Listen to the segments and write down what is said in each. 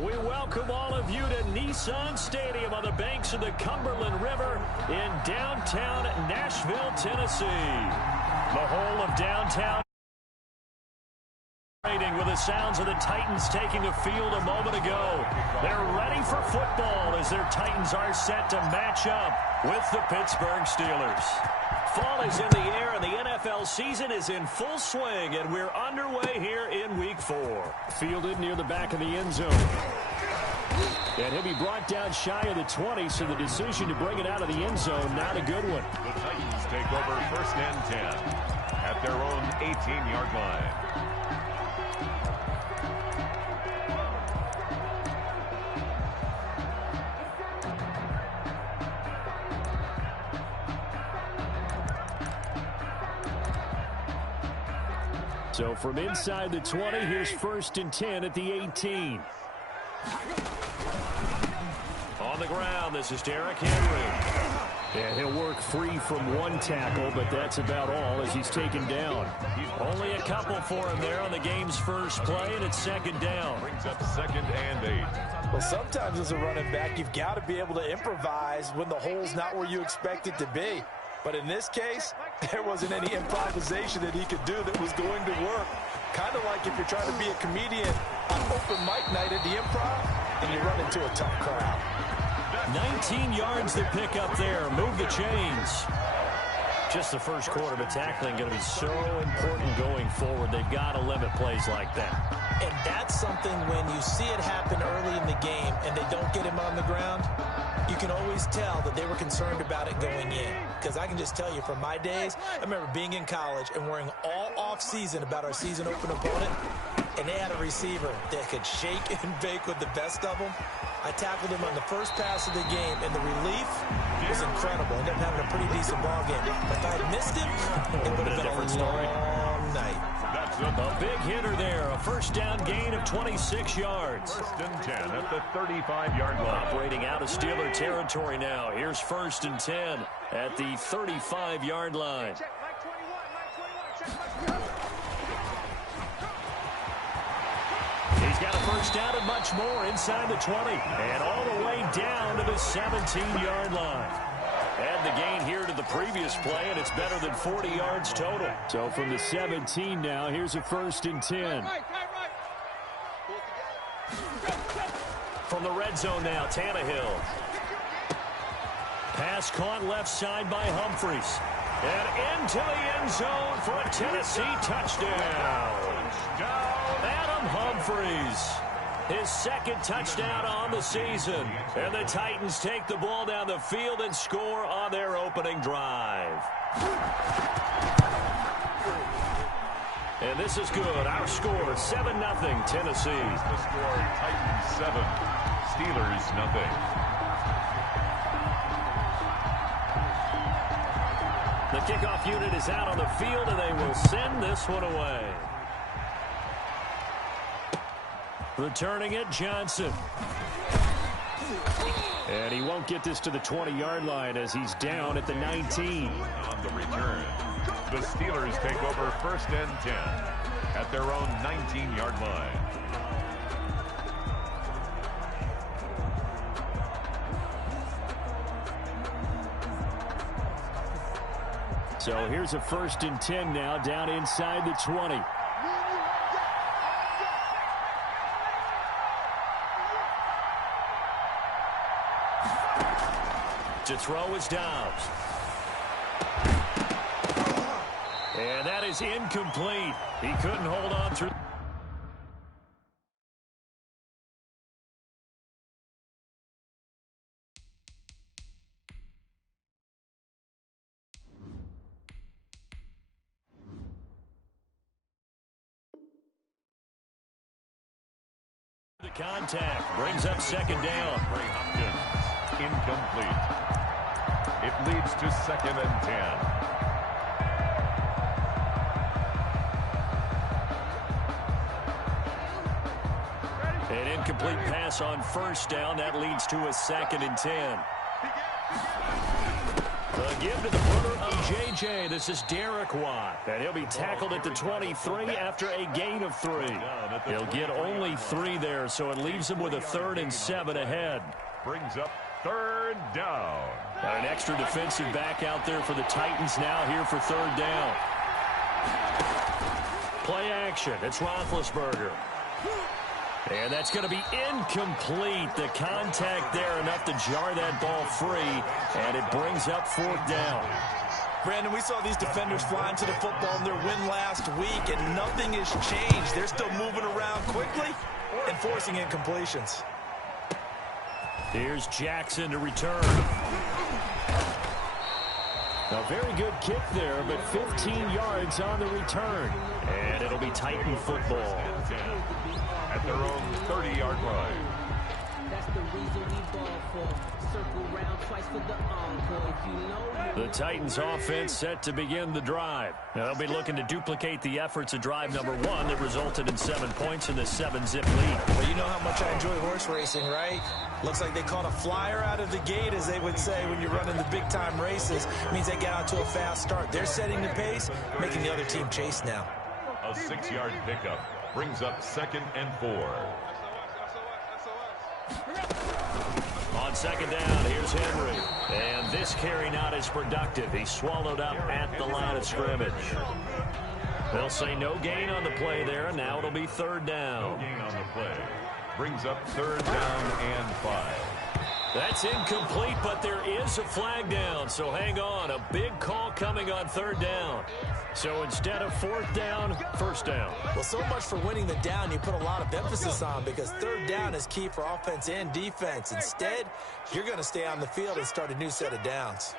We welcome all of you to Nissan Stadium on the banks of the Cumberland River in downtown Nashville, Tennessee. The whole of downtown with the sounds of the Titans taking the field a moment ago. They're ready for football as their Titans are set to match up with the Pittsburgh Steelers. Fall is in the air and the NFL season is in full swing, and we're underway here in Week 4. Fielded near the back of the end zone. And he'll be brought down shy of the 20, so the decision to bring it out of the end zone, not a good one. The Titans take over 1st and 10 at their own 18-yard line. So from inside the 20, here's 1st and 10 at the 18. On the ground, this is Derrick Henry. And he'll work free from one tackle, but that's about all as he's taken down. Only a couple for him there on the game's first play, and it's 2nd down. Brings up 2nd and 8. Well, sometimes as a running back, you've got to be able to improvise when the hole's not where you expect it to be. But in this case, there wasn't any improvisation that he could do that was going to work. Kind of like if you're trying to be a comedian on open mic night at the Improv and you run into a tough crowd. 19 yards to pick up there. Move the chains. Just the first quarter, but tackling going to be so important going forward. They've got to limit plays like that. And that's something when you see it happen early in the game and they don't get him on the ground, you can always tell that they were concerned about it going in. Because I can just tell you from my days, I remember being in college and worrying all off-season about our season open opponent, and they had a receiver that could shake and bake with the best of them. I tackled him on the first pass of the game, and the relief was incredible. Ended up having a pretty decent ball game. If I had missed him, it would have been a long night. A big hitter there. A 1st down gain of 26 yards. 1st and 10 at the 35-yard line. Operating out of Steeler territory now. Here's 1st and 10 at the 35-yard line. He's got a 1st down and much more inside the 20. And all the way down to the 17-yard line. Add the gain here to the previous play, and it's better than 40 yards total. So from the 17 now, here's a 1st and 10. From the red zone now, Tannehill. Pass caught left side by Humphries. And into the end zone for a Tennessee touchdown. Adam Humphries. His 2nd touchdown on the season. And the Titans take the ball down the field and score on their opening drive. And this is good. Our score, 7-0 Tennessee. The score, Titans 7, Steelers nothing. The kickoff unit is out on the field, and they will send this one away. Returning it, Johnson. And he won't get this to the 20-yard line as he's down at the 19. On the return, the Steelers take over 1st and 10 at their own 19-yard line. So here's a 1st and 10 now down inside the 20. To throw is Dobbs. And that is incomplete. He couldn't hold on through. The contact brings up 2nd down. Ray Hopkins, incomplete. It leads to 2nd and 10. An incomplete pass on 1st down. That leads to a 2nd and 10. The give to the brother of J.J. This is Derek Watt. And he'll be tackled at the 23 after a gain of 3. He'll get only 3 there, so it leaves him with a 3rd and 7 ahead. Brings up 3rd down. Got an extra defensive back out there for the Titans now here for 3rd down. Play action. It's Roethlisberger. And that's going to be incomplete. The contact there enough to jar that ball free, and it brings up 4th down. Brandon, we saw these defenders flying to the football in their win last week, and nothing has changed. They're still moving around quickly and forcing incompletions. Here's Jackson to return. A very good kick there, but 15 yards on the return. And it'll be Titan football. At their own 30-yard line. That's the reason we ball for. Circle round twice for the encore. If you know. The Titans offense set to begin the drive. Now they'll be looking to duplicate the efforts of drive number 1 that resulted in 7 points in the 7-zip lead. Well, you know how much I enjoy horse racing, right? Looks like they caught a flyer out of the gate, as they would say when you're running the big-time races. It means they get out to a fast start. They're setting the pace, making the other team chase now. A 6-yard pickup brings up 2nd and 4. On 2nd down, here's Henry. And this carry not as productive. He's swallowed up at the line of scrimmage. They'll say no gain on the play there, and now it'll be 3rd down. No gain on the play. Brings up 3rd down and 5. That's incomplete, but there is a flag down, so hang on. A big call coming on 3rd down. So instead of 4th down, 1st down. Well, so much for winning the down you put a lot of emphasis on, because 3rd down is key for offense and defense. Instead, you're going to stay on the field and start a new set of downs.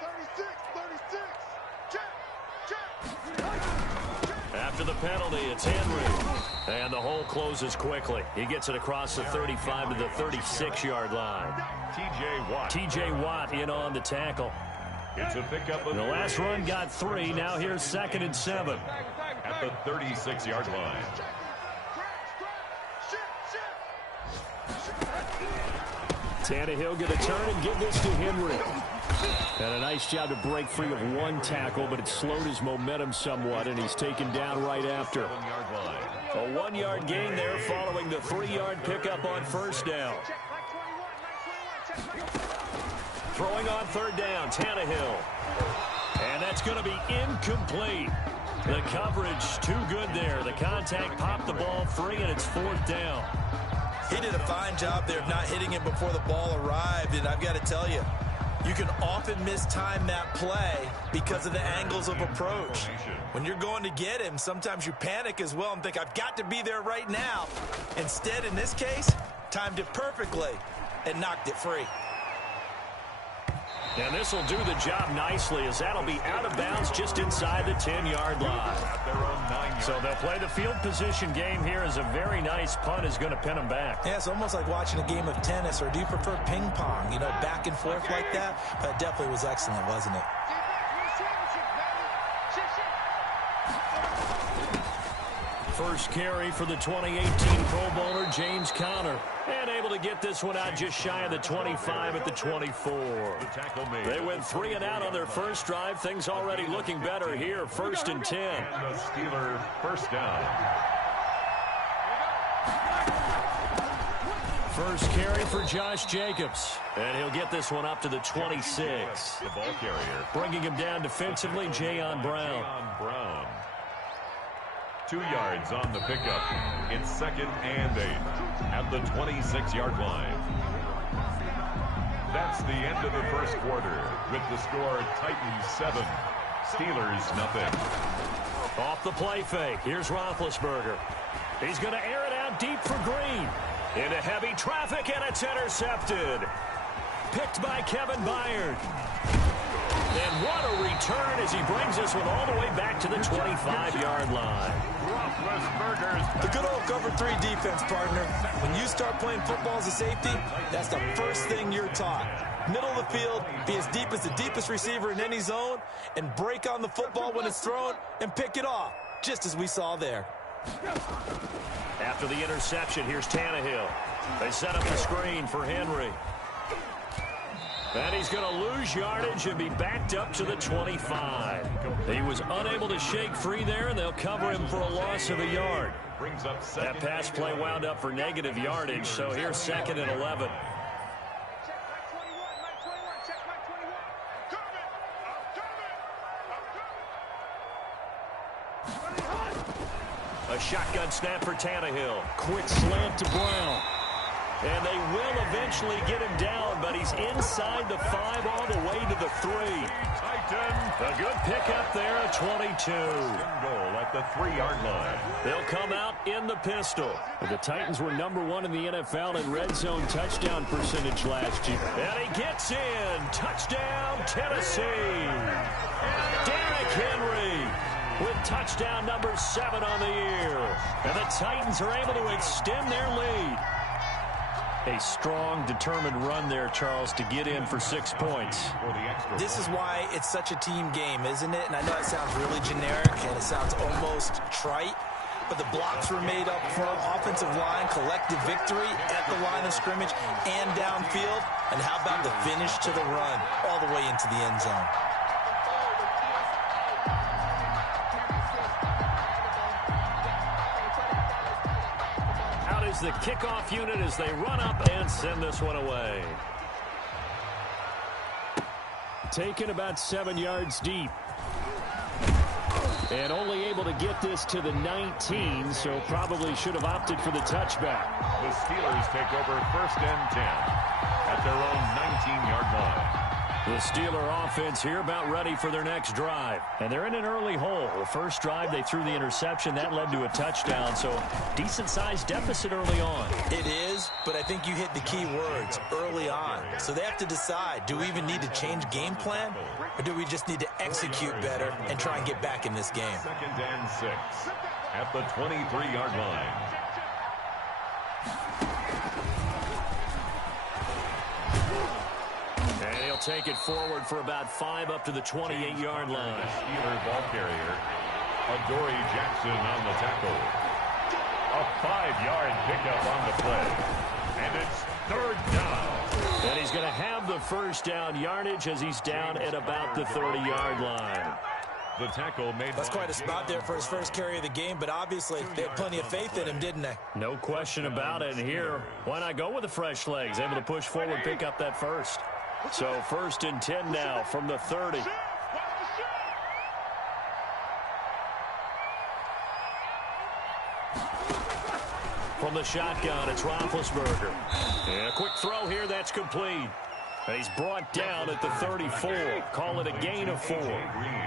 After the penalty, it's Henry. And the hole closes quickly. He gets it across the 35 to the 36-yard line. T.J. Watt in on the tackle. It's a pickup of the last run got 3. Now here's 2nd and 7. At the 36-yard line. Tannehill going to turn and give this to Henry. And a nice job to break free of 1 tackle, but it slowed his momentum somewhat, and he's taken down right after. A 1-yard gain there following the 3-yard pickup on 1st down. Throwing on 3rd down, Tannehill. And that's going to be incomplete. The coverage too good there. The contact popped the ball free, and it's 4th down. He did a fine job there of not hitting it before the ball arrived, and I've got to tell you, you can often mistime that play because of the angles of approach. When you're going to get him, sometimes you panic as well and think, I've got to be there right now. Instead, in this case, timed it perfectly and knocked it free. And this will do the job nicely, as that'll be out of bounds just inside the 10-yard line. So they'll play the field position game here, as a very nice punt is going to pin them back. Yeah, it's almost like watching a game of tennis, or do you prefer ping pong? You know, back and forth like that? But it definitely was excellent, wasn't it? First carry for the 2018 Pro Bowler, James Conner. And able to get this one out just shy of the 25 at the 24. They went 3 and out on their first drive. Things already looking better here. 1st and 10. The Steelers 1st down. First carry for Josh Jacobs. And he'll get this one up to the 26. The ball carrier. Bringing him down defensively, Jayon Brown. 2 yards on the pickup. It's 2nd and 8 at the 26-yard line. That's the end of the first quarter, with the score Titans 7, Steelers nothing. Off the play fake. Here's Roethlisberger. He's going to air it out deep for Green. Into heavy traffic, and it's intercepted. Picked by Kevin Byard. And what a return as he brings this one all the way back to the 25-yard line. The good old cover 3 defense, partner. When you start playing football as a safety, that's the first thing you're taught. Middle of the field, be as deep as the deepest receiver in any zone, and break on the football when it's thrown and pick it off, just as we saw there. After the interception, here's Tannehill. They set up the screen for Henry. And he's going to lose yardage and be backed up to the 25. He was unable to shake free there, and they'll cover him for a loss of a yard. That pass play wound up for negative yardage, so here's 2nd and 11. A shotgun snap for Tannehill. Quick slant to Brown. And they will eventually get him down, but he's inside the 5 all the way to the 3. A good pickup there at 22. Goal at the 3-yard line. They'll come out in the pistol. The Titans were #1 in the NFL in red zone touchdown percentage last year. And he gets in. Touchdown, Tennessee. Derrick Henry with touchdown number 7 on the year. And the Titans are able to extend their lead. A strong, determined run there, Charles, to get in for 6 points. This is why it's such a team game, isn't it? And I know it sounds really generic and it sounds almost trite, but the blocks were made up front, offensive line, collective victory at the line of scrimmage and downfield. And how about the finish to the run all the way into the end zone? The kickoff unit as they run up and send this one away. Taken about 7 yards deep. And only able to get this to the 19, so probably should have opted for the touchback. The Steelers take over 1st and 10 at their own 19-yard line. The Steeler offense here about ready for their next drive. And they're in an early hole. The first drive, they threw the interception. That led to a touchdown, so decent-sized deficit early on. It is, but I think you hit the key words, early on. So they have to decide, do we even need to change game plan, or do we just need to execute better and try and get back in this game? 2nd and 6 at the 23-yard line. And he'll take it forward for about 5 up to the 28-yard line. Steeler ball carrier, Adoree Jackson on the tackle. A 5-yard pickup on the play. And it's 3rd down. And he's going to have the first down yardage as he's down at about the 30-yard line. The tackle made. That's quite a spot there for his first carry of the game, but obviously they had plenty of faith in him, didn't they? No question about it. And here, why not go with the fresh legs? Able to push forward, pick up that first. So 1st and 10 now from the 30. From the shotgun, it's Roethlisberger. And a quick throw here, that's complete. And he's brought down at the 34. Call it a gain of 4.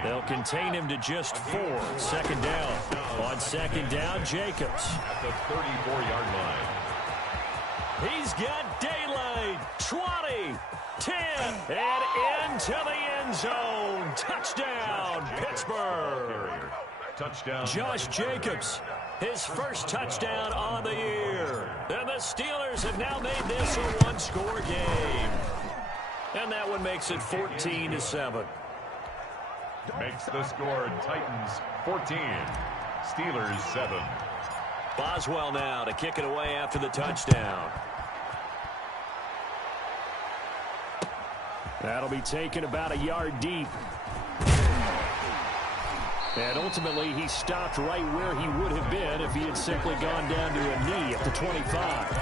They'll contain him to just 4. 2nd down. On 2nd down, Jacobs. At the 34-yard line. He's got daylight. 20. 10, and into the end zone. Touchdown, Pittsburgh. Touchdown. Josh Jacobs, his first touchdown on the year. And the Steelers have now made this a one-score game. And that one makes it 14-7. Makes the score Titans 14, Steelers 7. Boswell now to kick it away after the touchdown. That'll be taken about a yard deep. And ultimately, he stopped right where he would have been if he had simply gone down to a knee at the 25.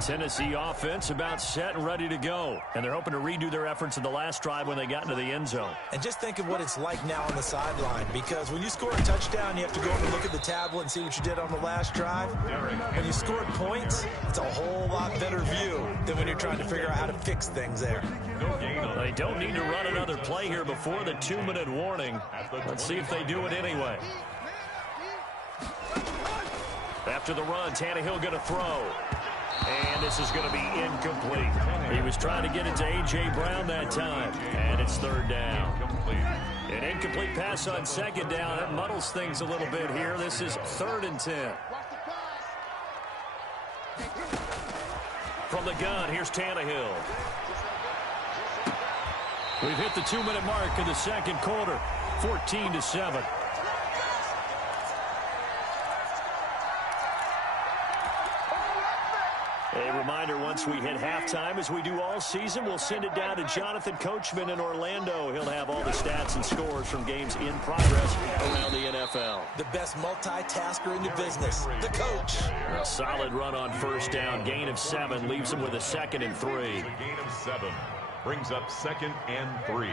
Tennessee offense about set and ready to go. And they're hoping to redo their efforts in the last drive when they got into the end zone. And just think of what it's like now on the sideline, because when you score a touchdown, you have to go over and look at the tablet and see what you did on the last drive. When you scored points, it's a whole lot better view than when you're trying to figure out how to fix things there. They don't need to run another play here before the 2-minute warning. Let's see if they do it anyway. After the run, Tannehill going to throw. And this is going to be incomplete. He was trying to get it to A.J. Brown that time. And it's 3rd down. An incomplete pass on 2nd down. That muddles things a little bit here. This is 3rd and 10. From the gun, here's Tannehill. We've hit the 2-minute mark in the second quarter. 14-7. A reminder, once we hit halftime, as we do all season, we'll send it down to Jonathan Coachman in Orlando. He'll have all the stats and scores from games in progress around the NFL. The best multitasker in the business, the coach. A solid run on first down. Gain of 7 leaves him with a 2nd and 3. A gain of 7 brings up 2nd and 3.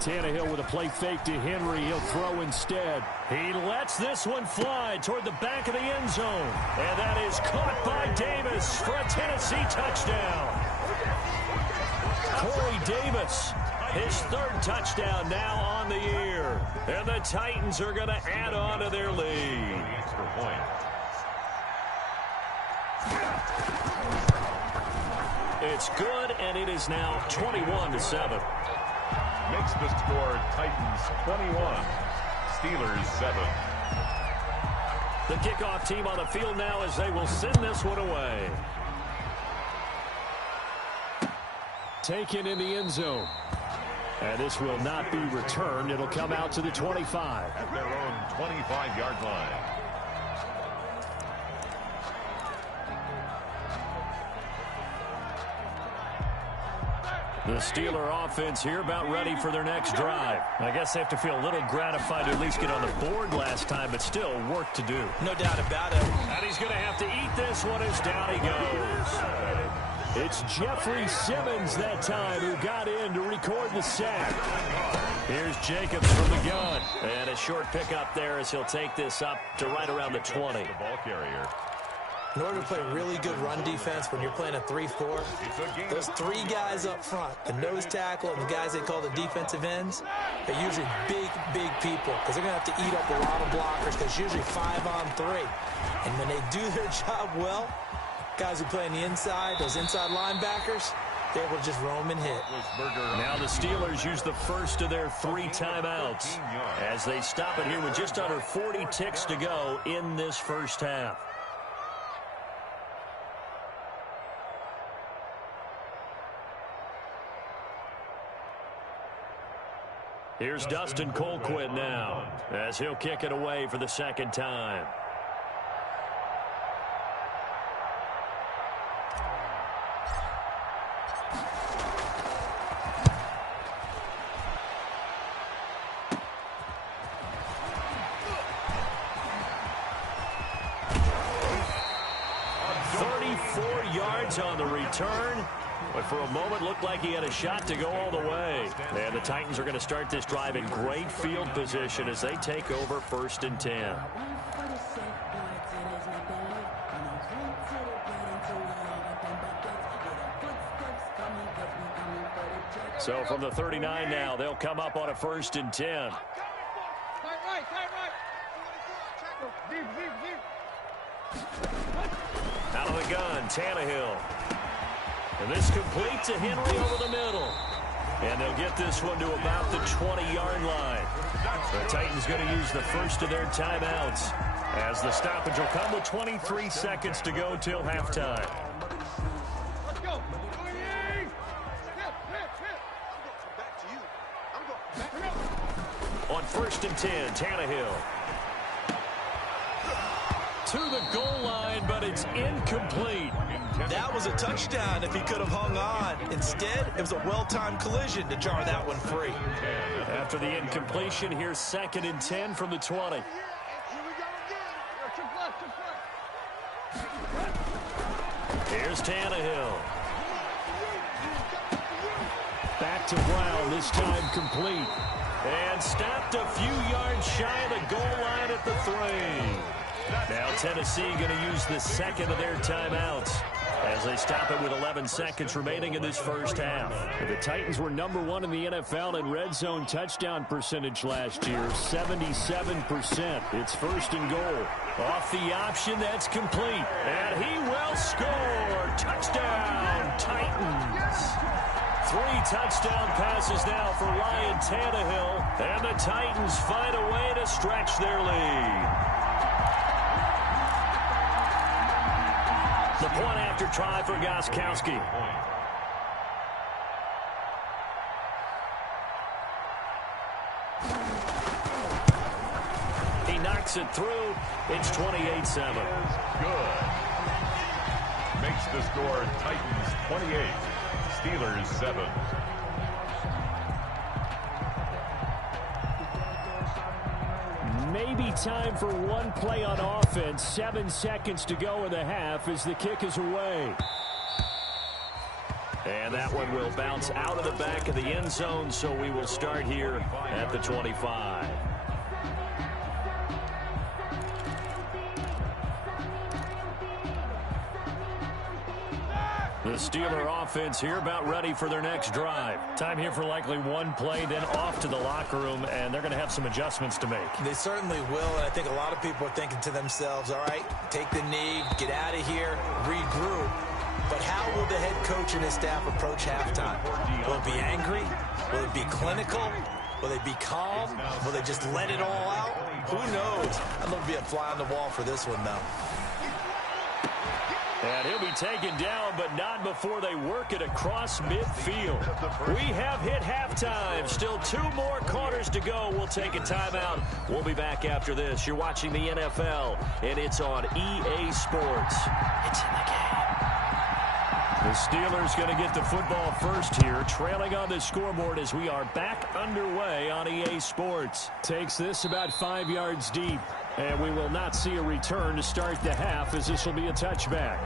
Tannehill with a play fake to Henry. He'll throw instead. He lets this one fly toward the back of the end zone. And that is caught by Davis for a Tennessee touchdown. Corey Davis, his 3rd touchdown now on the year. And the Titans are going to add on to their lead. Extra point. It's good, and it is now 21-7. Makes the score Titans 21, Steelers 7. The kickoff team on the field now as they will send this one away. Taken in the end zone. And this will not be returned. It'll come out to the 25. At their own 25-yard line. The Steeler offense here about ready for their next drive. I guess they have to feel a little gratified to at least get on the board last time, but still work to do. No doubt about it. And he's going to have to eat this one as down he goes. It's Jeffrey Simmons that time who got in to record the sack. Here's Jacobs from the gun. And a short pickup there as he'll take this up to right around the 20. The ball carrier. In order to play really good run defense when you're playing a 3-4, those 3 guys up front, the nose tackle and the guys they call the defensive ends, they're usually big, big people because they're going to have to eat up a lot of blockers because it's usually 5 on 3. And when they do their job well, guys who play on the inside, those inside linebackers, they will just roam and hit. Now the Steelers use the first of their 3 timeouts as they stop it here with just under 40 ticks to go in this first half. Here's Dustin Colquitt now as he'll kick it away for the 2nd time. On the return, but for a moment looked like he had a shot to go all the way. And the Titans are going to start this drive in great field position as they take over 1st and 10. So from the 39 now, they'll come up on a 1st and 10. Out of the gun, Tannehill. And this complete to Henry over the middle. And they'll get this one to about the 20-yard line. The Titans going to use the first of their timeouts as the stoppage will come with 23 seconds to go till halftime. Let's go. On 1st and 10, Tannehill. To the goal line, but it's incomplete. That was a touchdown if he could have hung on. Instead, it was a well-timed collision to jar that one free. After the incompletion, here's 2nd and 10 from the 20. Here's Tannehill. Back to Brown, this time complete. And stopped a few yards shy of the goal line at the 3. Now Tennessee going to use the 2nd of their timeouts as they stop it with 11 seconds remaining in this first half. The Titans were number 1 in the NFL in red zone touchdown percentage last year, 77%. It's 1st and goal. Off the option, that's complete. And he will score. Touchdown, Titans. 3 touchdown passes now for Ryan Tannehill. And the Titans find a way to stretch their lead. The point after try for Gostkowski. He knocked makes it through. It's 28-7. Good. Makes the score Titans 28, Steelers 7. Maybe time for one play on offense. 7 seconds to go in the half as the kick is away. And that one will bounce out of the back of the end zone, so we will start here at the 25. The Steeler offense here about ready for their next drive. Time here for likely one play, then off to the locker room, and they're going to have some adjustments to make. They certainly will, and I think a lot of people are thinking to themselves, all right, take the knee, get out of here, regroup. But how will the head coach and his staff approach halftime? Will it be angry? Will it be clinical? Will they be calm? Will they just let it all out? Who knows? I'd love to be a fly on the wall for this one, though. And he'll be taken down, but not before they work it across midfield. We have hit halftime. Still 2 more quarters to go. We'll take a timeout. We'll be back after this. You're watching the NFL, and it's on EA Sports. It's in the game. The Steelers going to get the football first here, trailing on the scoreboard as we are back underway on EA Sports. Takes this about 5 yards deep, and we will not see a return to start the half as this will be a touchback.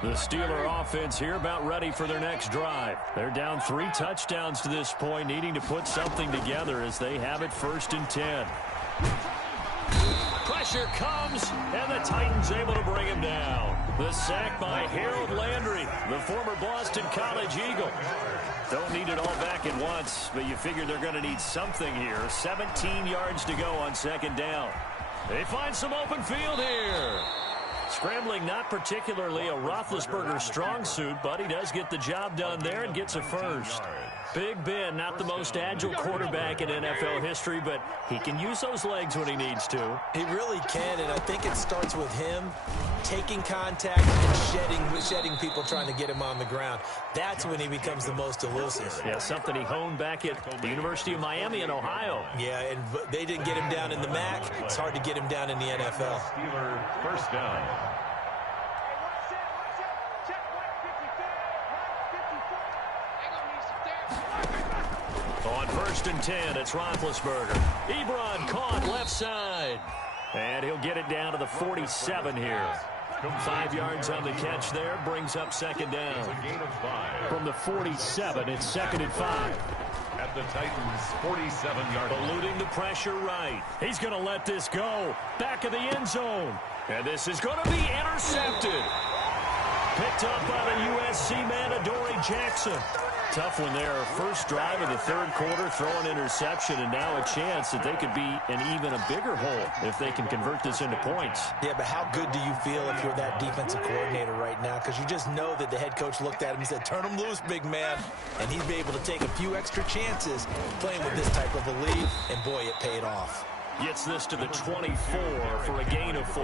The Steeler offense here about ready for their next drive. They're down 3 touchdowns to this point, needing to put something together as they have it 1st and 10. Pressure comes, and the Titans able to bring him down. The sack by Harold Landry, the former Boston College Eagle. Don't need it all back at once, but you figure they're going to need something here. 17 yards to go on 2nd down. They find some open field here. Scrambling, not particularly a Roethlisberger strong suit, but he does get the job done there and gets a first. Big Ben, not the most agile quarterback in NFL history, but he can use those legs when he needs to. He really can, and I think it starts with him taking contact and shedding people trying to get him on the ground. That's when he becomes the most elusive. Yeah, something he honed back at the University of Miami in Ohio. Yeah, and they didn't get him down in the MAC. It's hard to get him down in the NFL. Steeler 1st down. On 1st and 10, it's Roethlisberger. Ebron caught left side. And he'll get it down to the 47 here. 5 yards on the catch there, brings up 2nd down. From the 47, it's 2nd and 5. At the Titans' 47-yard line. Eluding the pressure right. He's going to let this go. Back of the end zone. And this is going to be intercepted. Picked up by the USC man, Adoree Jackson. Tough one there. First drive of the 3rd quarter, throw an interception, and now a chance that they could be in even a bigger hole if they can convert this into points. Yeah, but how good do you feel if you're that defensive coordinator right now? Because you just know that the head coach looked at him and said, turn him loose, big man. And he'd be able to take a few extra chances playing with this type of a lead, and boy, it paid off. Gets this to the 24 for a gain of 4.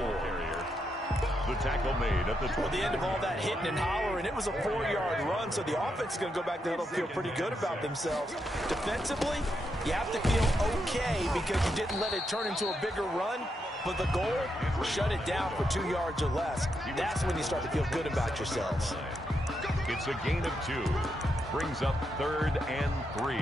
The tackle made at the 20. Well, the end of all that hitting and hollering, it was a 4-yard run, so the offense is going to go back to huddle, feel pretty good about themselves. Defensively, you have to feel okay because you didn't let it turn into a bigger run, but the goal, shut it down for 2 yards or less. That's when you start to feel good about yourselves. It's a gain of 2. Brings up 3rd and 3.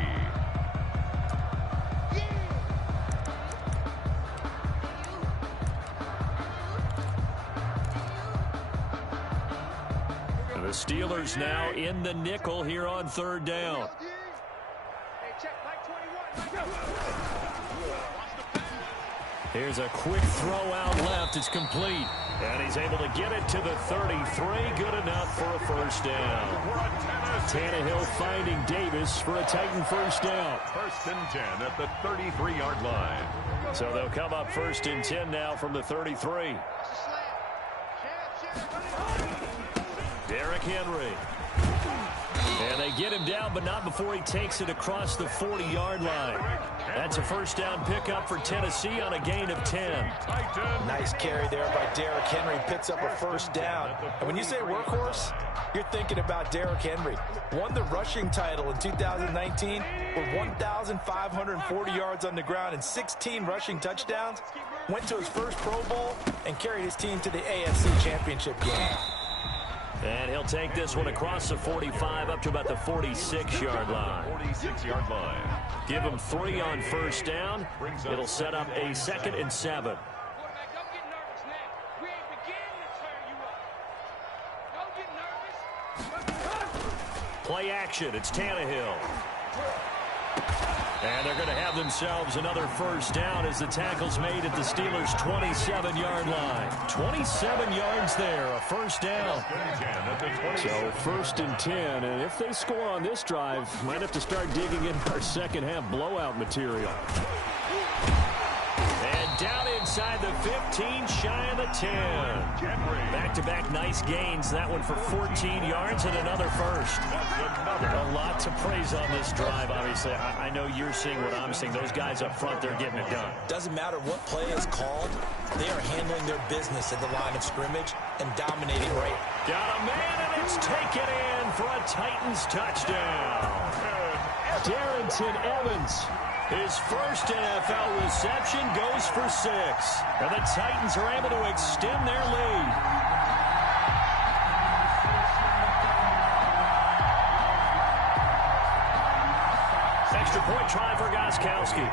The Steelers now in the nickel here on 3rd down. Here's a quick throw out left. It's complete. And he's able to get it to the 33. Good enough for a 1st down. Tannehill finding Davis for a Titan 1st down. 1st and 10 at the 33-yard line. So they'll come up 1st and 10 now from the 33. Derrick Henry And they get him down, but not before he takes it across the 40-yard line. That's a first down pickup for Tennessee on a gain of 10. Nice carry there by Derrick Henry. Picks up a first down. And when you say workhorse, you're thinking about Derrick Henry. Won the rushing title in 2019 with 1,540 yards on the ground and 16 rushing touchdowns. Went to his first Pro Bowl and carried his team to the AFC Championship game. And he'll take this one across the 45 up to about the 46-yard line. 46-yard line. Give him 3 on first down. It'll set up a 2nd and 7. Play action. It's Tannehill. And they're going to have themselves another first down as the tackle's made at the Steelers' 27-yard line. 27 yards there, a first down. So 1st and 10, and if they score on this drive, might have to start digging in our second half blowout material. And down inside the 15, shy of the 10. Back-to-back nice gains. That one for 14 yards and another first. A lot to praise on this drive, obviously. I know you're seeing what I'm seeing. Those guys up front, they're getting it done. Doesn't matter what play is called. They are handling their business at the line of scrimmage and dominating right. Got a man, and it's taken in for a Titans touchdown. Darrington Evans. His first NFL reception goes for 6. And the Titans are able to extend their lead. Extra point try for Gostkowski.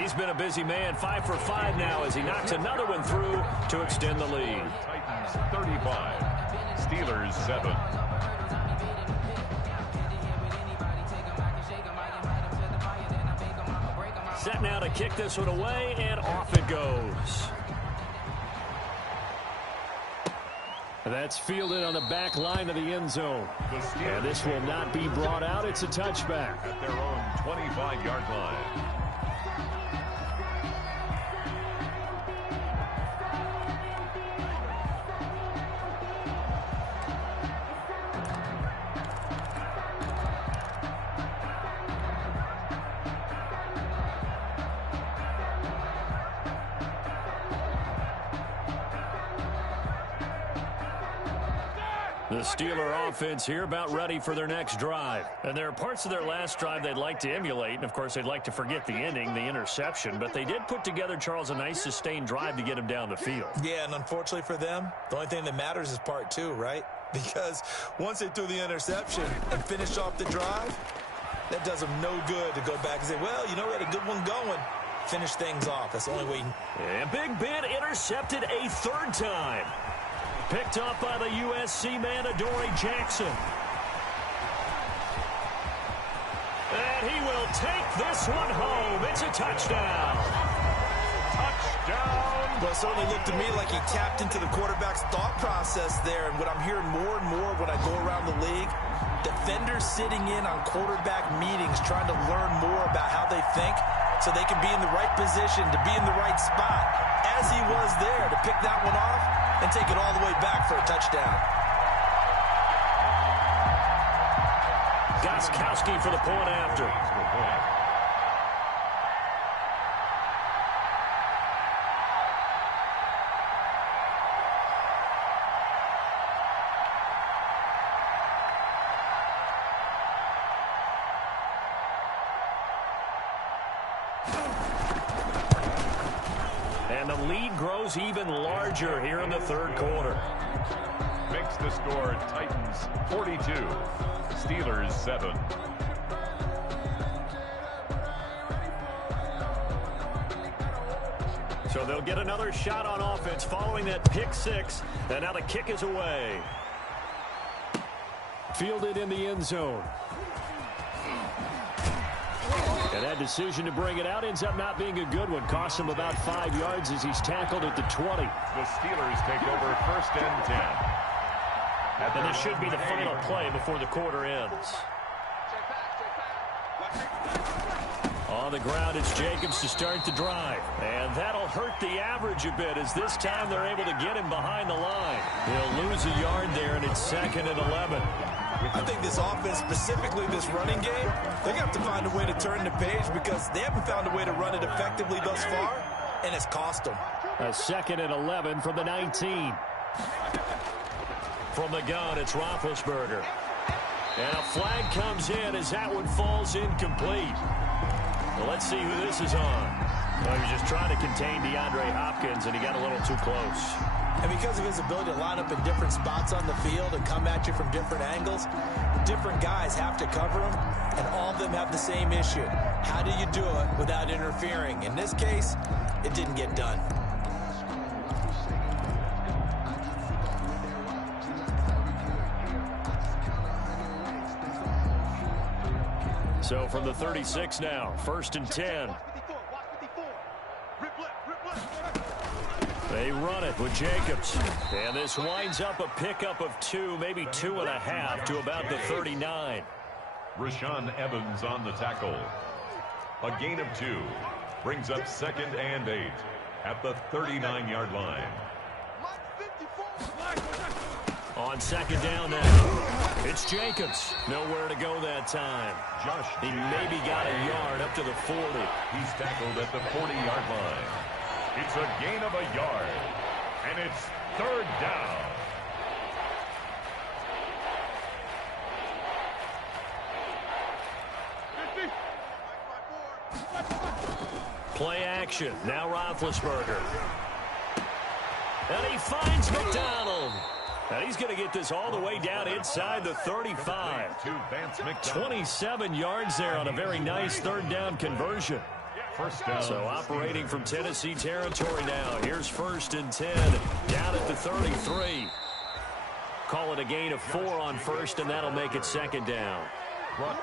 He's been a busy man, 5 for 5 now as he knocks another one through to extend the lead. Titans 35, Steelers 7. Set now to kick this one away, and off it goes. That's fielded on the back line of the end zone. And this will not be brought out. It's a touchback. At their own 25-yard line. The Steeler offense here about ready for their next drive. And there are parts of their last drive they'd like to emulate. And, of course, they'd like to forget the ending, the interception. But they did put together, Charles, a nice sustained drive to get him down the field. Yeah, and unfortunately for them, the only thing that matters is part 2, right? Because once they threw the interception and finished off the drive, that does them no good to go back and say, well, you know, we had a good one going. Finish things off. That's the only way. And Big Ben intercepted a 3rd time. Picked up by the USC man, Adoree Jackson. And he will take this one home. It's a touchdown. Touchdown. Well, it certainly looked to me like he tapped into the quarterback's thought process there. And what I'm hearing more and more when I go around the league, defenders sitting in on quarterback meetings trying to learn more about how they think so they can be in the right position to be in the right spot, as he was there to pick that one off and take it all the way back for a touchdown. Gostkowski for the point after. And the lead grows even larger here in the 3rd quarter. Makes the score Titans 42, Steelers 7. So they'll get another shot on offense following that pick 6. And now the kick is away. Fielded in the end zone. And that decision to bring it out ends up not being a good one. Costs him about 5 yards as he's tackled at the 20. The Steelers take over 1st and 10. And this should be the final play before the quarter ends. On the ground, it's Jacobs to start the drive. And that'll hurt the average a bit as this time they're able to get him behind the line. He'll lose a yard there, and it's 2nd and 11. I think this offense, specifically this running game, they're going to have to find a way to turn the page because they haven't found a way to run it effectively thus far, and it's cost them. A 2nd and 11 from the 19. From the gun, it's Roethlisberger. And a flag comes in as that one falls incomplete. Well, let's see who this is on. Well, he was just trying to contain DeAndre Hopkins, and he got a little too close. And because of his ability to line up in different spots on the field and come at you from different angles, different guys have to cover him, and all of them have the same issue. How do you do it without interfering? In this case, it didn't get done. So from the 36 now, 1st and 10. They run it with Jacobs. And this winds up a pickup of 2, maybe 2.5 to about the 39. Rashaan Evans on the tackle. A gain of 2 brings up 2nd and 8 at the 39-yard line. On 2nd down now, it's Jacobs. Nowhere to go that time. He maybe got a yard up to the 40. He's tackled at the 40-yard line. It's a gain of a yard, and it's 3rd down. Play action. Now Roethlisberger. And he finds McDonald. And he's going to get this all the way down inside the 35. 27 yards there on a very nice 3rd down conversion. First down. So operating from Tennessee territory now. Here's 1st and 10 down at the 33. Call it a gain of 4 on 1st, and that'll make it 2nd down.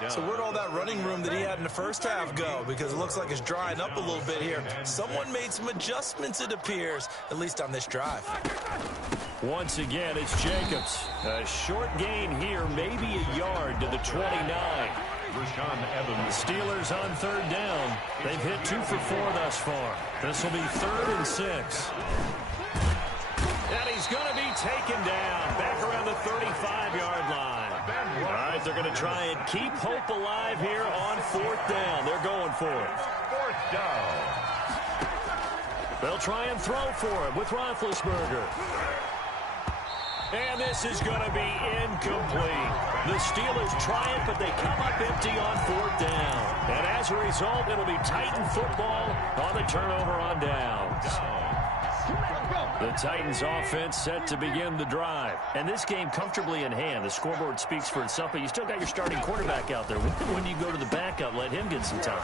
So where'd all that running room that he had in the first half go? Because it looks like it's drying up a little bit here. Someone made some adjustments, it appears, at least on this drive. Once again, it's Jacobs. A short gain here, maybe a yard to the 29. Rashaan Evans. Steelers on 3rd down. They've hit 2 for 4 thus far. This will be 3rd and 6. And he's going to be taken down back around the 35-yard line. All right, they're going to try and keep hope alive here on 4th down. They're going for it. 4th down. They'll try and throw for him with Roethlisberger. And this is going to be incomplete. The Steelers try it, but they come up empty on 4th down. And as a result, it'll be Titan football on the turnover on downs. The Titans offense set to begin the drive. And this game comfortably in hand. The scoreboard speaks for itself, but you still got your starting quarterback out there. When do you go to the backup, let him get some time?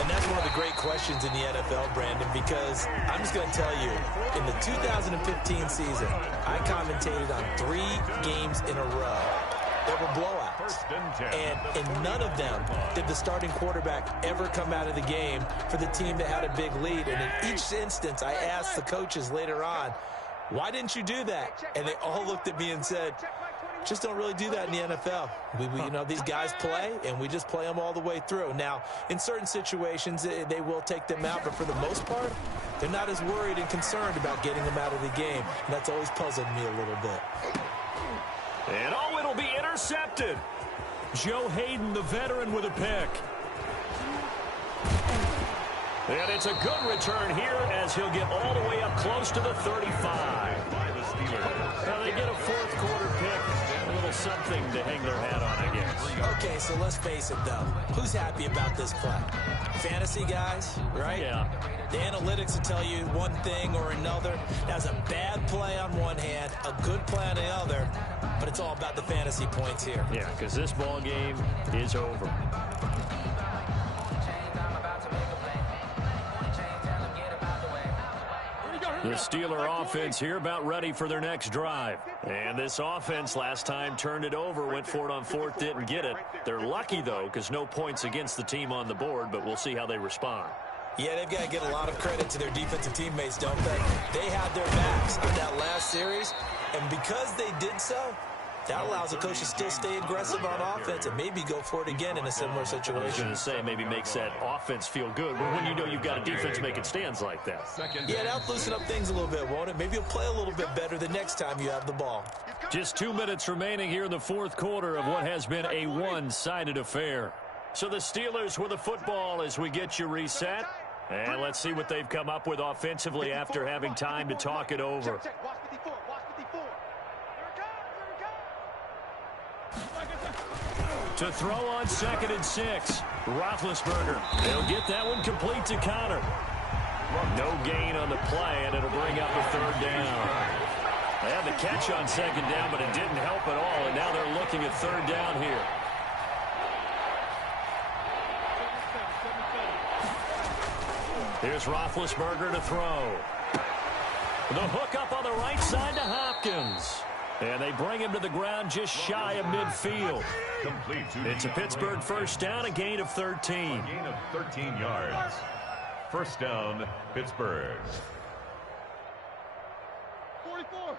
And that's one of the great questions in the NFL, Brandon, because I'm just going to tell you, in the 2015 season, I commentated on 3 games in a row. They were blowouts. And in none of them did the starting quarterback ever come out of the game for the team that had a big lead. And in each instance, I asked the coaches later on, why didn't you do that? And they all looked at me and said, just don't really do that in the NFL. You know, these guys play, and we just play them all the way through. Now, in certain situations, they will take them out, but for the most part, they're not as worried and concerned about getting them out of the game. And that's always puzzled me a little bit. And oh, it'll be intercepted. Joe Hayden, the veteran, with a pick. And it's a good return here as he'll get all the way up close to the 35. By the Steelers. Now they get a 4th quarter pick. A little something to hang their hat on, I guess. Okay, so let's face it, though. Who's happy about this play? Fantasy guys, right? Yeah. The analytics will tell you one thing or another. That's a bad play on one hand, a good play on the other, but it's all about the fantasy points here. Yeah, because this ball game is over. The Steeler offense here about ready for their next drive. And this offense last time turned it over, went for it on 4th, didn't get it. They're lucky, though, because no points against the team on the board, but we'll see how they respond. Yeah, they've got to give a lot of credit to their defensive teammates, don't they? They had their backs on that last series, and because they did so, That allows the coach to still stay aggressive on offense and maybe go for it again in a similar I was situation. going to say maybe makes that offense feel good, but when you know you've got a defense making stands like that. Yeah, that'll loosen up things a little bit, won't it? Maybe you'll play a little bit better the next time you have the ball. Just 2 minutes remaining here in the fourth quarter of what has been a one-sided affair. So the Steelers with the football as we get you reset. And let's see what they've come up with offensively after having time to talk it over. To throw on 2nd and 6. Roethlisberger. They'll get that one complete to Connor. No gain on the play, and it'll bring up a 3rd down. They had the catch on 2nd down, but it didn't help at all, and now they're looking at 3rd down here. Here's Roethlisberger to throw. The hook up on the right side to Hopkins. And they bring him to the ground just shy of midfield. It's a Pittsburgh first down, a gain of 13. A gain of 13 yards. First down, Pittsburgh. 44.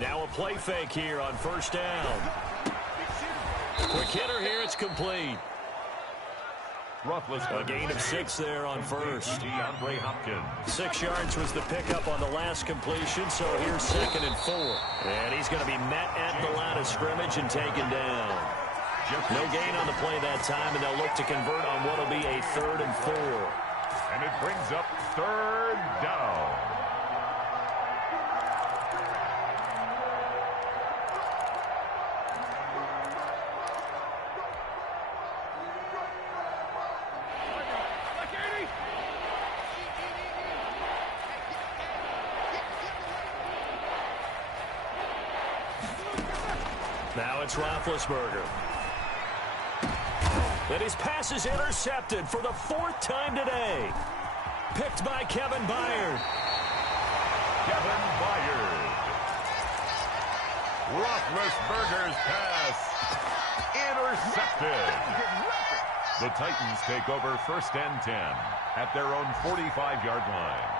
Now a play fake here on first down. Quick hitter here, it's complete. A gain of 6 there on first. DeAndre Hopkins. 6 yards was the pickup on the last completion, so here's 2nd and 4. And he's going to be met at the line of scrimmage and taken down. No gain on the play that time, and they'll look to convert on what will be a 3rd and 4. And it brings up 3rd down. Now it's Roethlisberger. And his pass is intercepted for the 4th time today. Picked by Kevin Byard. Kevin Byard. Roethlisberger's pass intercepted. The Titans take over 1st and 10 at their own 45-yard line.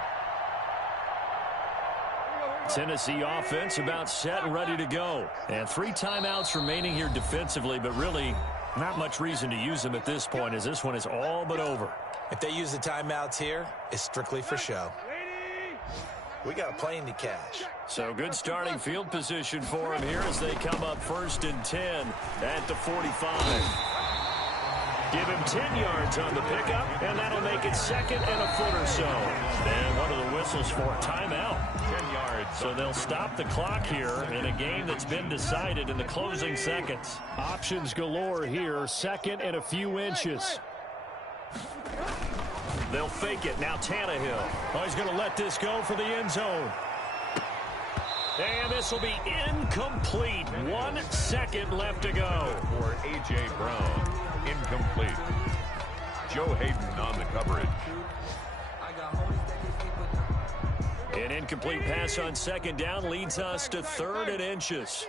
Tennessee offense about set and ready to go. And 3 timeouts remaining here defensively, but really not much reason to use them at this point as this one is all but over. If they use the timeouts here, it's strictly for show. We got a plane to catch. So good starting field position for him here as they come up 1st and 10 at the 45. Give him 10 yards on the pickup, and that'll make it 2nd and a foot or so. And one of the whistles for a timeout. 10 yards. So they'll stop the clock here in a game that's been decided in the closing seconds. Options galore here, 2nd and a few inches. They'll fake it. Now Tannehill. Oh, he's going to let this go for the end zone. And this will be incomplete. 1 second left to go. For A.J. Brown. Incomplete. Joe Hayden on the coverage. An incomplete pass on 2nd down leads us to 3rd and inches.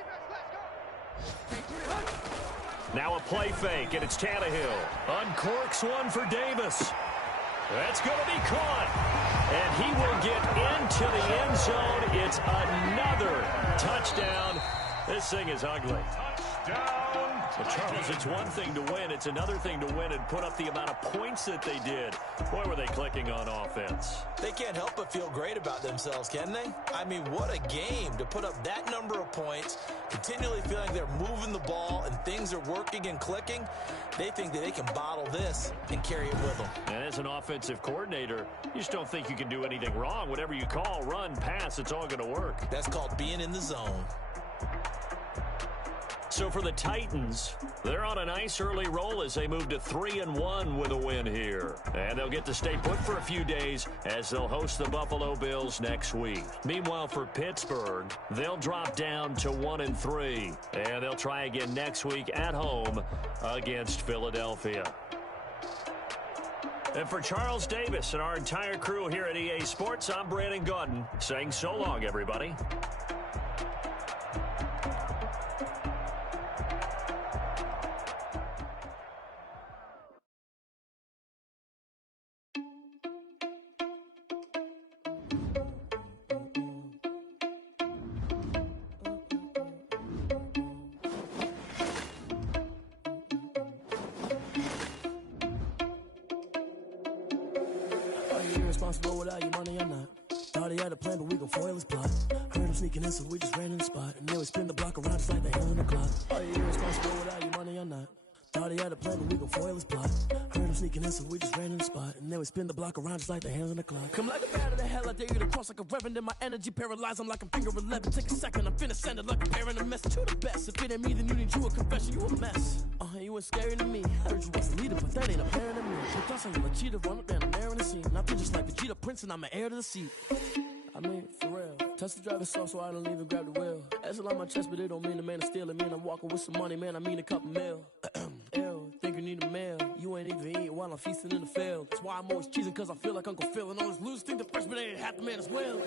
Now a play fake, and it's Tannehill. Uncorks one for Davis. That's going to be caught. And he will get into the end zone. It's another touchdown. This thing is ugly. Touchdown. Well, Charles, it's one thing to win. It's another thing to win and put up the amount of points that they did. Boy, were they clicking on offense. They can't help but feel great about themselves, can they? I mean, what a game to put up that number of points, continually feeling they're moving the ball and things are working and clicking. They think that they can bottle this and carry it with them. And as an offensive coordinator, you just don't think you can do anything wrong. Whatever you call, run, pass, it's all going to work. That's called being in the zone. So for the Titans, they're on a nice early roll as they move to 3-1 with a win here. And they'll get to stay put for a few days as they'll host the Buffalo Bills next week. Meanwhile, for Pittsburgh, they'll drop down to 1-3. And they'll try again next week at home against Philadelphia. And for Charles Davis and our entire crew here at EA Sports, I'm Brandon Gaudin saying so long, everybody. irresponsible without your money or not. Thought he had a plan, but we gon' foil his plot. Heard him sneaking in, so we just ran in the spot. And then we spin the block around just like the hell in the clock. Are you irresponsible without your money or not? Thought he had a plan, but we gon' foil his plot. Heard him sneaking in, so we just ran in the spot. And then we spin the block around just like the hands on the clock. Come like a bat of the hell, I dare you to cross like a reverend. In my energy paralyzed, I'm like I'm finger 11. Take a second, I'm finna send it like a parent a message to the best. If it ain't me, then you need you a confession, you a mess. You ain't scary to me. Heard you was the leader, but that ain't apparent to me. But that's how you a cheater, run up down the air in the scene. I feel just like Vegeta Prince, and I'm an heir to the seat. I mean, for real. Touch the driver's soft, so I don't even grab the wheel. That's a lot on my chest, but it don't mean the man is stealing. Mean I'm walking with some money, man, I mean a couple mil. Ew, think you need a meal. You ain't even eating while I'm feasting in the field. That's why I'm always cheesing, cause I feel like Uncle Phil. And all this loose think the freshman ain't half the man as well.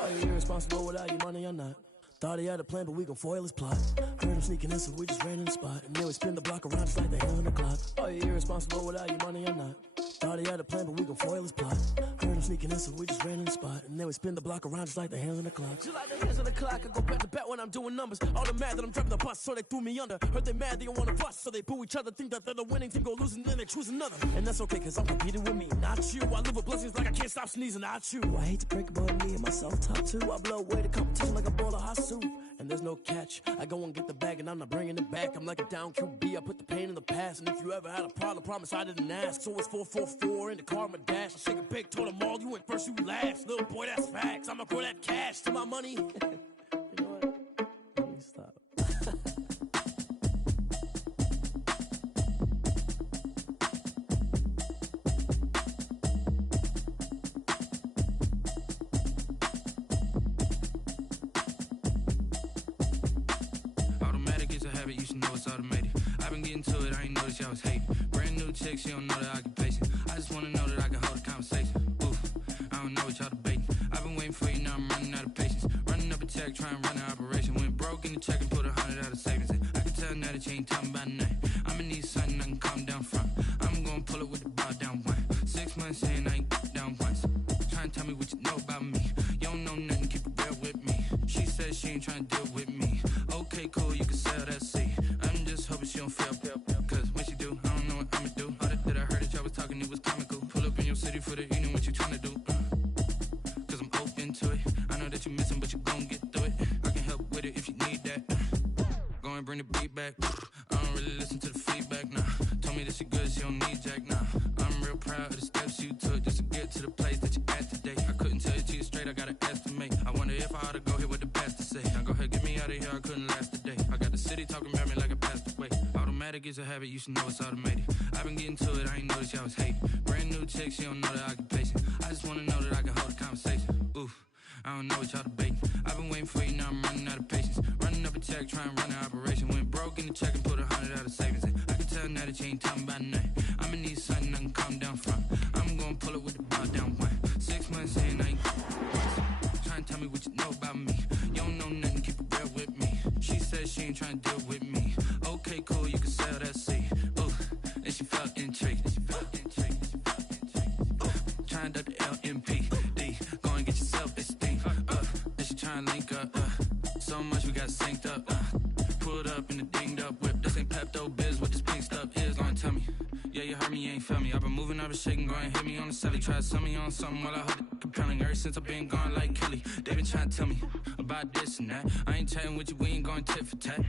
Are you irresponsible without your money or not? Thought he had a plan, but we gon' foil his plot. Heard him sneaking in, so we just ran in the spot. And then we spin the block around just like the hell in the clock. Are you irresponsible without your money or not? Thought he had a plan, but we gon' foil his plot. Heard him sneaking in, so we just ran in the spot. And then we spin the block around just like the hands on the clock. Just like the hands on the clock, I go back to back when I'm doing numbers. All the mad that I'm driving the bus, so they threw me under. Heard they mad, they don't wanna bust, so they boo each other. Think that they're the winning team, go losing, then they choose another. And that's okay, cause I'm competing with me, not you. I live with blessings like I can't stop sneezing, not you. I hate to break it, but me and myself top two. I blow away the competition like a bowl of hot soup. And there's no catch. I go and get the bag and I'm not bringing it back. I'm like a down QB, I put the pain in the past. And if you ever had a problem, promise I didn't ask. So it's 444 in the car, my dash. I shake a big, told them all, you went first, you last. Little boy, that's facts. I'ma grow that cash to my money. You know what? Let me stop. You should know it's automated. I've been getting to it, I ain't noticed y'all was hating. Brand new chick, she don't know the occupation. I just wanna know that I can hold a conversation. Oof, I don't know what y'all debating. I've been waiting for you, now I'm running out of patience. Running up a check, trying to run an operation. Went broke in the check and put 100 out of savings in. I can tell now that you ain't talking about nothing. I'ma need something I can calm down from. I'm gonna pull it with the bar down one. 6 months in, I ain't down once. Trying to tell me what you know about me. You don't know nothing, keep it real with me. She said she ain't trying to deal with me. Okay, cool, you can sell that seat. I'm just hoping she don't fail. Cause when she do, I don't know what I'ma do. All that I heard that y'all was talking, it was comical. Pull up in your city for the evening, what you tryna do? Cause I'm open to it. I know that you missing, but you gon' get through it. I can help with it if you need that. Go and bring the beat back. I don't really listen to the feedback, nah. Told me that she good, she don't need jack, nah. I'm real proud of the steps you took just to get to the place that you at today. I couldn't tell you to you straight, I gotta estimate. I wonder if I ought to go here with the pastor say. Now go ahead, get me out of here, I couldn't last a day. I got the city talking about me like I passed away. Automatic is a habit, you should know it's automated. I've been getting to it, I ain't noticed y'all was hating. Brand new chick, she don't know the occupation. I just wanna know that I can hold a conversation. Oof, I don't know what y'all debating. I've been waiting for you, now I'm running out of patience. Running up a check, trying to run an operation. Went broke in the check and put 100 out of savings in. I can tell now that you ain't talking about nothing. I'ma need something I can calm down from. I'm gonna pull it with the bar down one. 6 months in, I ain't trying to tell me what you know about me. You don't know nothing, keep it real with me. She said she ain't trying to deal with me. Okay, cool, you can sell that seat. Ooh, and she felt intrigued. Trying to duck the LMPD. Go and get your self-esteem. And she trying to link up. So much we got synced up. Pulled up in the dinged up whip. This ain't Pepto-Biz, what this pink stuff is. Long tell me. Yeah, you heard me, you ain't felt me. I've been moving, I've been shaking, go and hit me on the celly. Try to sell me on something while I hold it compelling. Ever since I've been gone like Kelly, they been trying to tell me about this and that. I ain't chatting with you, we ain't going tit for tat.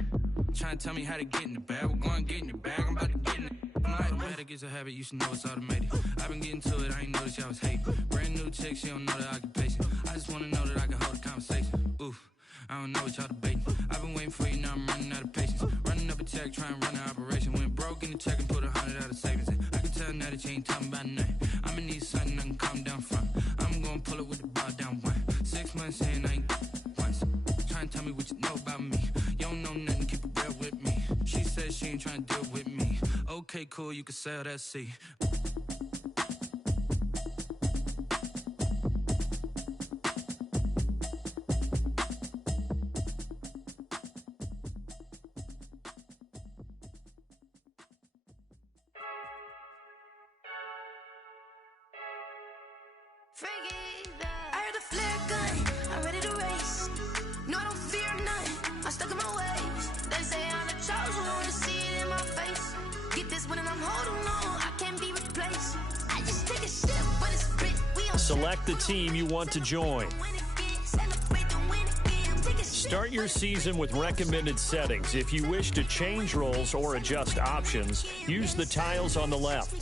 Trying to tell me how to get in the bag. We're going to get in the bag, I'm about to get in it. Automatic is a habit, you should know it's automated. I've been getting to it, I ain't noticed y'all was hating. Brand new chick, she don't know the occupation. I just wanna know that I can hold a conversation. Oof, I don't know what y'all debating. I've been waiting for you, now I'm running out of patience. Running up a check, trying to run an operation. Went broke in the check and put 100 out of savings in. I can tell now that you ain't talking about nothing. I'ma need something I can calm down from. I'm gonna pull it with the bar down one. 6 months in, I ain't once. Trying to tell me what you know about me. You don't know nothing, keep it real with me. She said she ain't trying to deal with me. Okay, cool, you can sell that seat. I heard a flare gun, I'm ready to race. No, I don't fear none, I'm stuck in my ways. They say I'm the chosen one, to see it in my face. Get this one and I'm holding on, I can't be replaced. I just take a sip when it's split, we on So select the team you want to join. Start your season with recommended settings. If you wish to change roles or adjust options, use the tiles on the left.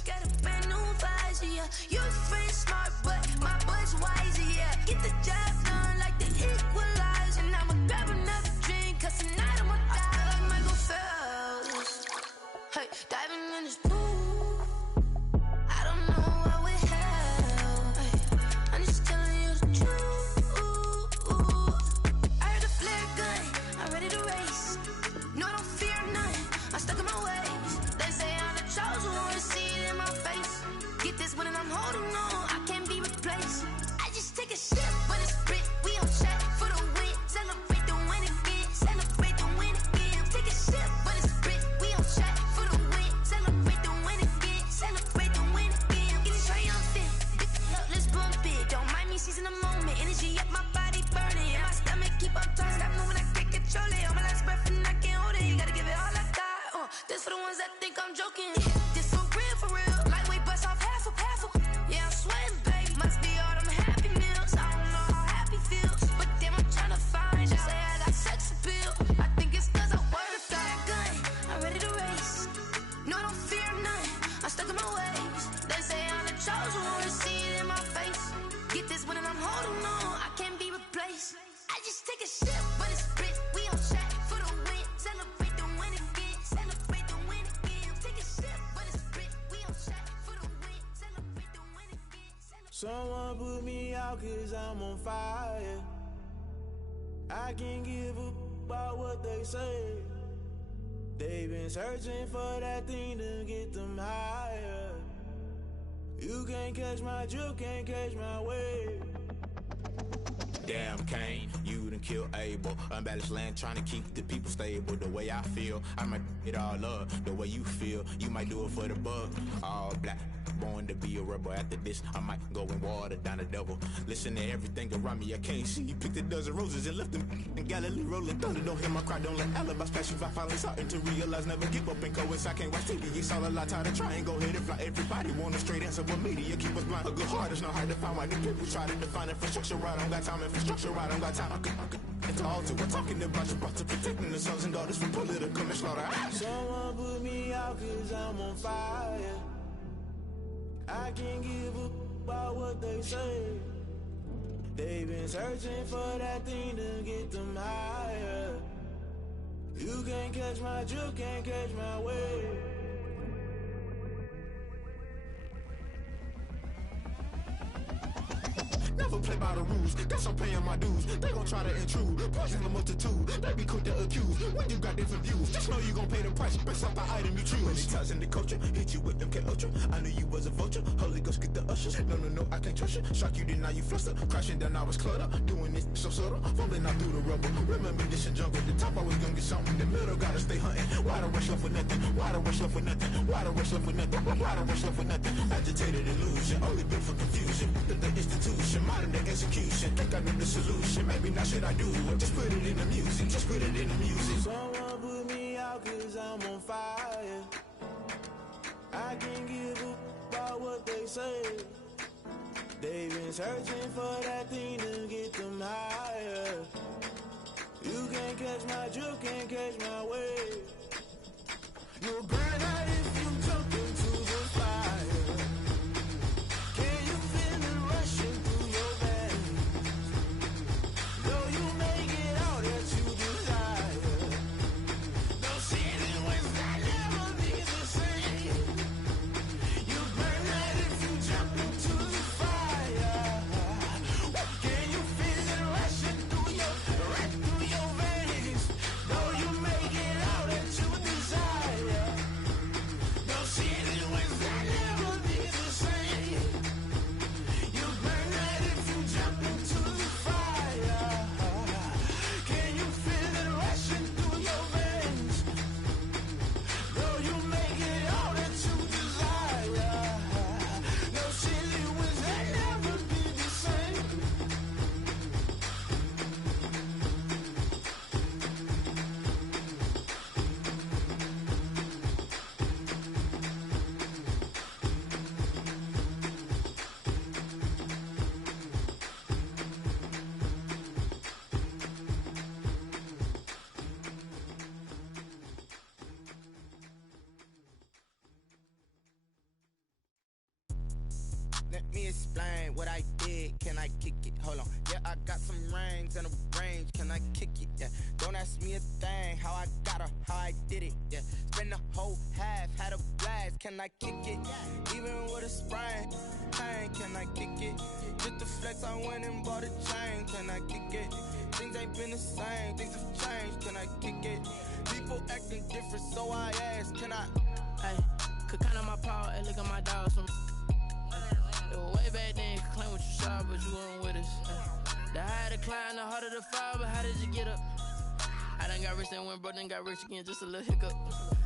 Someone put me out 'cause I'm on fire. I can't give up about what they say. They've been searching for that thing to get them higher. You can't catch my drift, can't catch my wave. Damn, Kane, you done killed Abel. Unbalanced land, trying to keep the people stable. The way I feel, I might it all up. The way you feel, you might do it for the bug. All black, born to be a rebel. After this, I might go and water down the devil. Listen to everything around me, I can't see. You picked a dozen roses and left them in Galilee rolling thunder. Don't hear my cry, don't let alibis pass you. I finally starting to realize, never give up and coast. I can't watch TV, it's all a lot, tired of trying. Go ahead and fly. Everybody want a straight answer, but media keep us blind. A good heart is not hard to find. Why the people try to define infrastructure right? I don't got time, infrastructure right, I don't got time. I could it's all to. We're talking about you, about to protecting the sons and daughters from political and slaughter. Someone put me out 'cause I'm on fire. I can't give up about what they say. They've been searching for that thing to get them higher. You can't catch my drift, can't catch my wave. Never play by the rules, guess I'm paying my dues. They gon' try to intrude, poison the multitude. They be quick to accuse, when you got different views. Just know you gon' pay the price, based off the item you choose. Many times in the culture, hit you with MK Ultra. I knew you was a vulture, Holy Ghost get the ushers. No, I can't trust you. Shock you, then now you fluster. Crashing down, I was cluttered. Doing this so subtle, falling out through the rubble. Remember this in jungle, the top always gonna get something. In the middle, gotta stay hunting. Why the rush left for nothing? Why the rush left for nothing? Why the rush left for nothing? Why the rush left for nothing? Agitated illusion, only built for confusion. The institution, modern day execution. Think I know the solution. Maybe not should I do it? Just put it in the music. Just put it in the music. Someone put me out 'cause I'm on fire. I can't give up about what they say. They've been searching for that thing to get them higher. You can't catch my drift, can't catch my wave. You'll burn out if you jump into the fire. Can you feel it rushing through your veins? Though you make it all that you desire. No city was that never be the same. You burn out if you jump into the fire. Can you feel it rushing through your veins? Though you make it all that you desire. me explain what I did. Can I kick it? Hold on. Yeah, I got some rings and a range. Can I kick it? Yeah. Don't ask me a thing. How I got her, how I did it. Yeah. Spend the whole half, had a blast. Can I kick it? Even with a sprain. Pain, can I kick it? Just the flex, I went and bought a chain. Can I kick it? Things ain't been the same. Things have changed. Can I kick it? People acting different, so I ask. Can I? Hey, could count on my power and look at my dogs from. It was way back then, could claim what you saw, but you weren't with us. The higher the climb, the harder the fall, but how did you get up? I done got rich and went broke, then got rich again, just a little hiccup.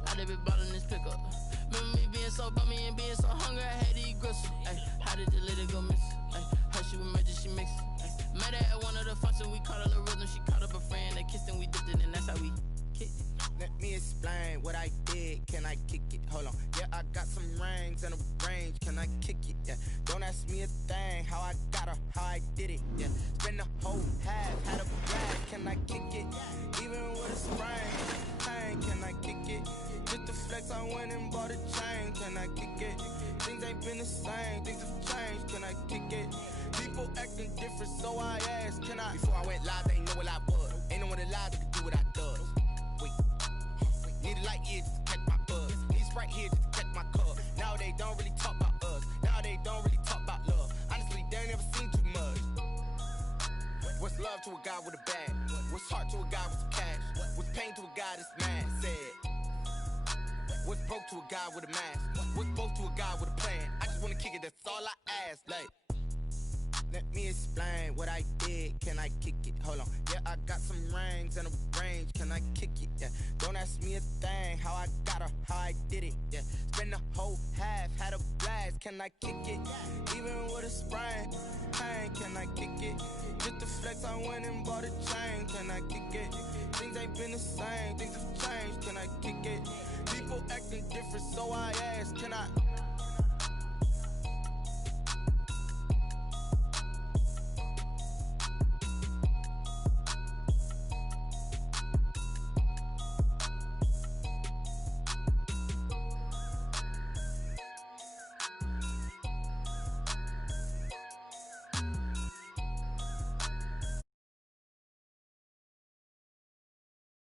I done been ballin' this pickup. Remember me being so bummy and being so hungry, I had to eat gristle. Ay, how did the lady go miss? Ay, her she was magic, she mixed. Met her at one of the functions, we caught a little rhythm, she caught up a friend, they kissed and we dipped it, and that's how we kicked it. Let me explain what I did. Can I kick it? Hold on. Yeah, I got some rings and a range. Can I kick it? Yeah. Don't ask me a thing. How I got her, how I did it. Yeah. Spend the whole half, had a blast. Can I kick it? Even with a sprain. Pain, can I kick it? Just the flex, I went and bought a chain. Can I kick it? Things ain't been the same. Things have changed. Can I kick it? People acting different, so I asked. Can I? Before I went live, they ain't know what I was. Ain't no one alive that could do what I does. Need a light here just to catch my buzz. Need Sprite here just to catch my cup. Now they don't really talk about us. Now they don't really talk about love. Honestly, they ain't never seen too much. What's love to a guy with a bag? What's heart to a guy with some cash? What's pain to a guy that's mad? Said. What's broke to a guy with a mask? What's both to a guy with a plan? I just wanna kick it, that's all I ask. Like, let me explain what I did. Can I kick it? Hold on. Yeah, I got some rings and a range. Can I kick it? Yeah. Don't ask me a thing. How I got her, how I did it. Yeah. Spend the whole half, had a blast. Can I kick it? Even with a sprain. Pain, can I kick it? Just the flex, I went and bought a chain. Can I kick it? Things ain't been the same. Things have changed. Can I kick it? People acting different, so I ask. Can I?